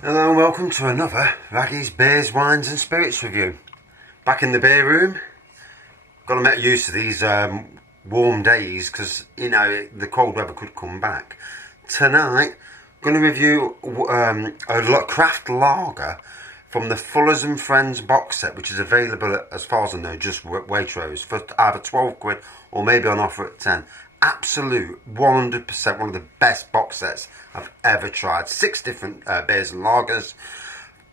Hello and welcome to another Raggy's Beers, Wines and Spirits review. Back in the beer room. Got to get used to these warm days because, you know, the cold weather could come back. Tonight, I'm going to review a craft lager from the Fullers and Friends Boxset, which is available at, as far as I know, just Waitrose for either 12 quid or maybe on offer at 10. Absolute 100% one of the best box sets I've ever tried. 6 different beers and lagers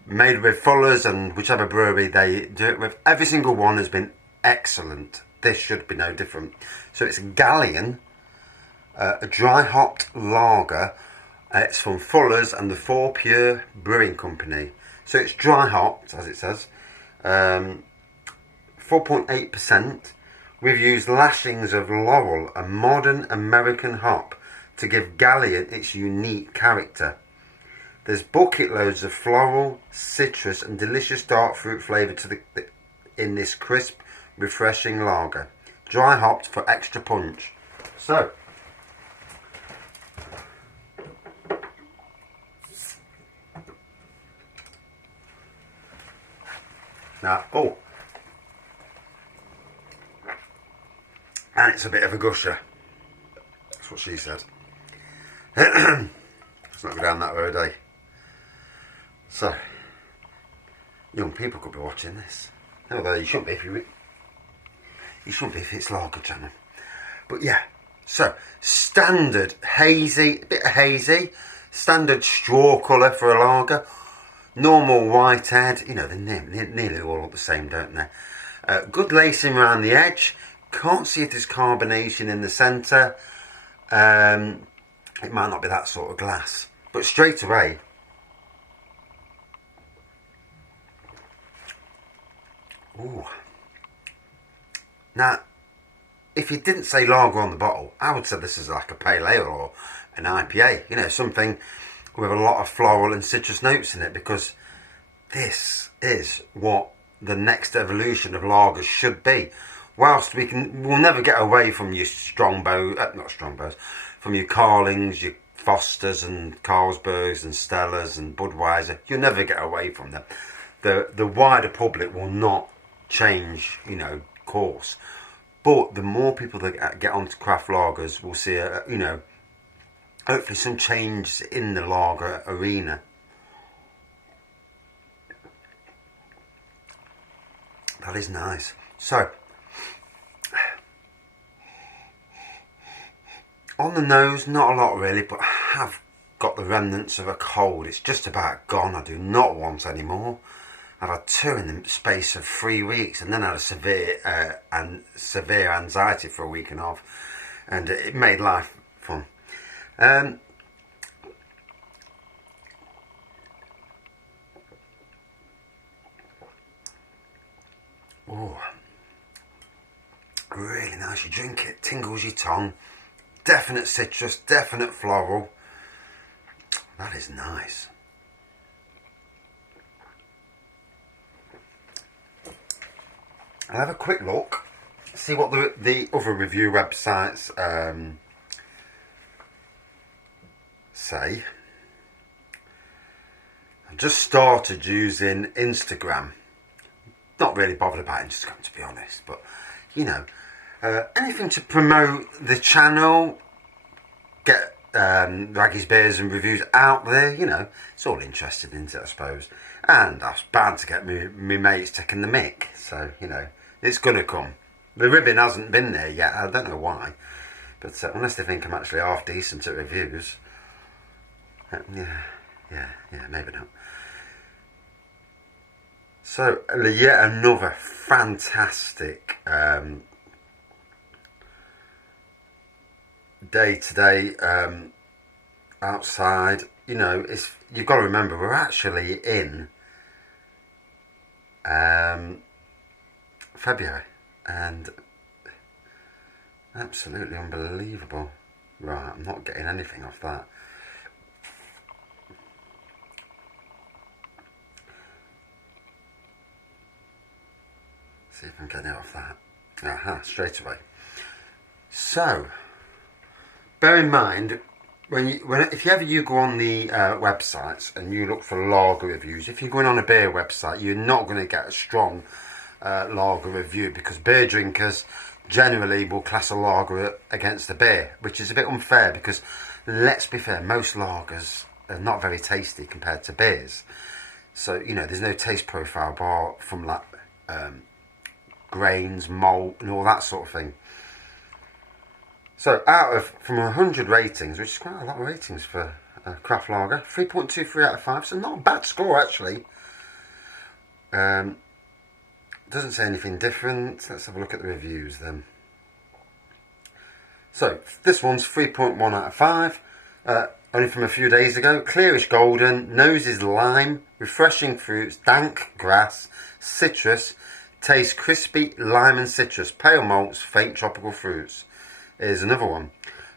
made with Fullers and whichever brewery they do it with. Every single one has been excellent. This should be no different. So it's Galleon, a dry hopped lager. It's from Fullers and the Fourpure Brewing Company. So it's dry hopped, as it says, 4.8%. We've used lashings of laurel, a modern American hop, to give Galleon its unique character. There's bucket loads of floral, citrus and delicious dark fruit flavour in this crisp, refreshing lager. Dry hopped for extra punch. So, now, and it's a bit of a gusher. That's what she said. Let's not go down that road, eh? So, young people could be watching this. Although you shouldn't be if it's lager channel. But yeah, so standard hazy, a bit of hazy, standard straw colour for a lager. Normal white head, you know, they're nearly all look the same, don't they? Good lacing around the edge. Can't see if there's carbonation in the centre. It might not be that sort of glass. But straight away, ooh. Now, if you didn't say lager on the bottle, I would say this is like a pale ale or an IPA. You know, something with a lot of floral and citrus notes in it, because this is what the next evolution of lagers should be. Whilst we'll never get away from your from your Carlings, your Fosters and Carlsbergs and Stellas and Budweiser. You'll never get away from them. The wider public will not change, you know, course. But the more people that get onto craft lagers, we'll see, you know, hopefully some change in the lager arena. That is nice. So, on the nose, not a lot really, but I have got the remnants of a cold. It's just about gone. I do not want any more. I've had 2 in the space of 3 weeks, and then I had a severe anxiety for a week and a half, and it made life fun. Oh, really nice. You drink it, tingles your tongue. Definite citrus, definite floral. That is nice. I'll have a quick look, see what the other review websites say. I've just started using Instagram. Not really bothered about Instagram, to be honest, but you know, anything to promote the channel, get Raggy's Beers and Reviews out there, you know, it's all interested in it, I suppose. And I was bound to get me mates taking the mick, so, you know, it's going to come. The ribbon hasn't been there yet, I don't know why, but unless they think I'm actually half decent at reviews, yeah, maybe not. So, yet another fantastic day today outside. You know, you've got to remember, we're actually in February, and absolutely unbelievable. Right, I'm not getting anything off that. See if I'm getting it off that. Aha, straight away. So, bear in mind, if you go on the websites and you look for lager reviews, if you're going on a beer website, you're not going to get a strong lager review, because beer drinkers generally will class a lager against the beer, which is a bit unfair, because let's be fair, most lagers are not very tasty compared to beers. So, you know, there's no taste profile bar from like grains, malt and all that sort of thing. So from 100 ratings, which is quite a lot of ratings for a craft lager, 3.23 out of 5, so not a bad score actually. Doesn't say anything different. Let's have a look at the reviews then. So this one's 3.1 out of 5, only from a few days ago. Clearish golden, nose is lime, refreshing fruits, dank grass, citrus, tastes crispy, lime and citrus, pale malts, faint tropical fruits. Here's another one,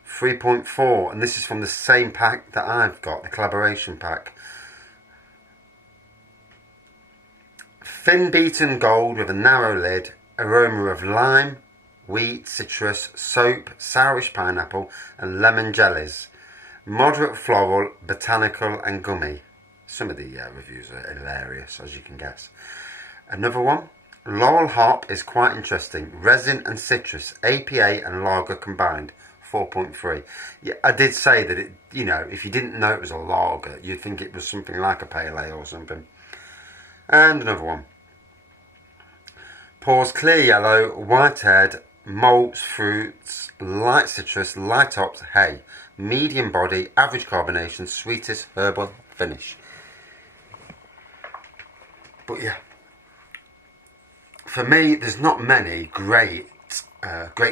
3.4, and this is from the same pack that I've got, the collaboration pack. Thin beaten gold with a narrow lid, aroma of lime, wheat, citrus, soap, sourish pineapple and lemon jellies. Moderate floral, botanical and gummy. Some of the reviews are hilarious, as you can guess. Another one, laurel hop is quite interesting. Resin and citrus, APA and lager combined, 4.3. Yeah, I did say that it, you know, if you didn't know it was a lager, you'd think it was something like a pale ale or something. And another one. Pours clear yellow, white head, malts, fruits, light citrus, light hops, hay. Medium body, average carbonation, sweetest herbal finish. But yeah, for me, there's not many great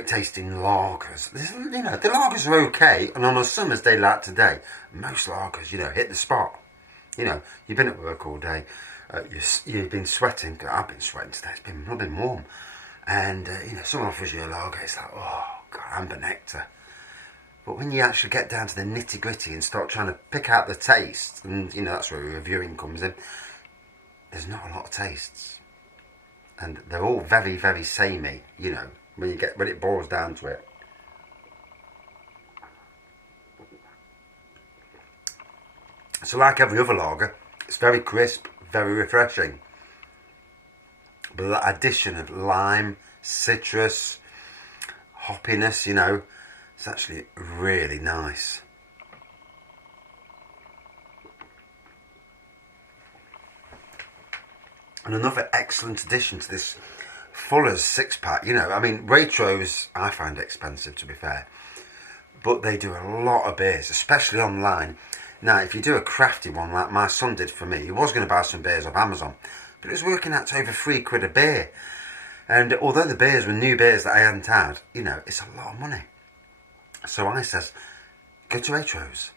tasting lagers. You know, the lagers are okay, and on a summer's day like today, most lagers, you know, hit the spot. You know, you've been at work all day, you've been sweating. I've been sweating today. It's been rubbing warm, and you know, someone offers you a lager, it's like, oh God, amber nectar. But when you actually get down to the nitty gritty and start trying to pick out the taste, and you know, that's where reviewing comes in, there's not a lot of tastes. And they're all very, very samey, you know, when it boils down to it. So like every other lager, it's very crisp, very refreshing. But that addition of lime, citrus, hoppiness, you know, it's actually really nice. And another excellent addition to this Fuller's 6-pack, you know, I mean, Waitrose, I find expensive to be fair, but they do a lot of beers, especially online. Now, if you do a crafty one like my son did for me, he was going to buy some beers off Amazon, but it was working out to over £3 a beer. And although the beers were new beers that I hadn't had, you know, it's a lot of money. So I says, go to Waitrose.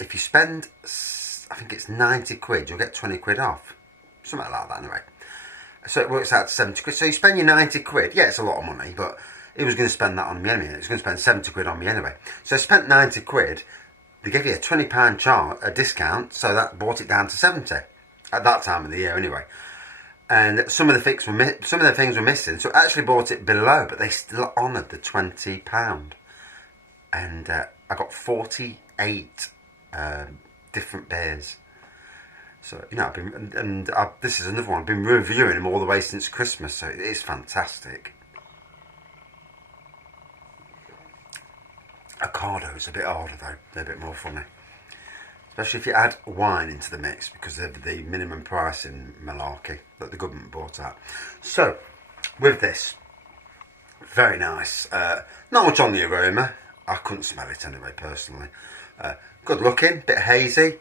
If you spend, I think it's 90 quid, you'll get 20 quid off. Something like that anyway. So it works out to 70 quid. So you spend your 90 quid. Yeah, it's a lot of money, but he was going to spend that on me anyway. He was going to spend 70 quid on me anyway. So I spent 90 quid. They gave you a £20 a discount, so that brought it down to 70 at that time of the year anyway. And some of the things were missing, so it actually brought it below, but they still honoured the £20. And I got 48 different beers. So, you know, this is another one. I've been reviewing them all the way since Christmas, so it is fantastic. Ocado is a bit harder though, they're a bit more funny. Especially if you add wine into the mix, because of the minimum price in malarkey that the government brought out. So, with this, very nice. Not much on the aroma. I couldn't smell it anyway, personally. Good looking, bit hazy.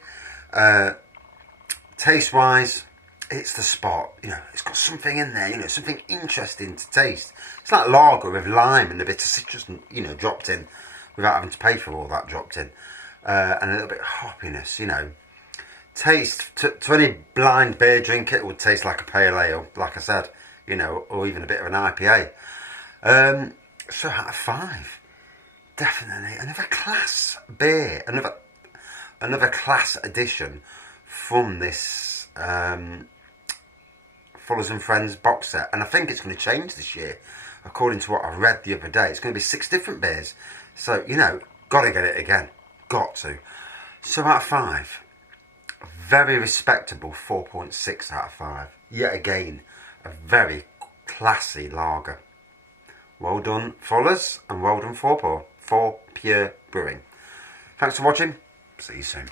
Taste-wise, it's the spot. You know, it's got something in there, you know, something interesting to taste. It's like lager with lime and a bit of citrus, you know, dropped in, without having to pay for all that dropped in. And a little bit of hoppiness, you know. Taste, to any blind beer drinker, it would taste like a pale ale, like I said, you know, or even a bit of an IPA. So out of 5, definitely another class beer, another class addition from this Fullers and Friends box set. And I think it's going to change this year, according to what I read the other day. It's going to be 6 different beers. So, you know, got to get it again. got to. So out of 5, a very respectable 4.6 out of 5. Yet again, a very classy lager. Well done, Fullers, and well done, Fourpure Brewing. Thanks for watching. See you soon.